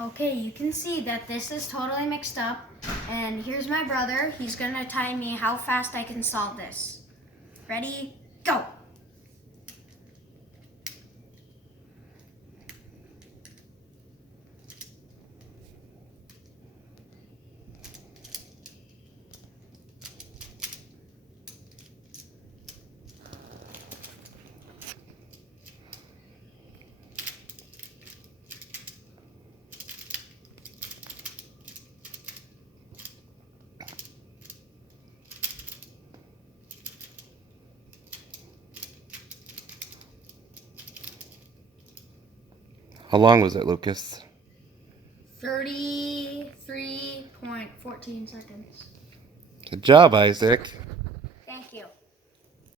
Okay, you can see that this is totally mixed up. And here's my brother. He's gonna tell me how fast I can solve this. Ready? Go! How long was it, Lucas? 33.14 seconds. Good job, Isaac.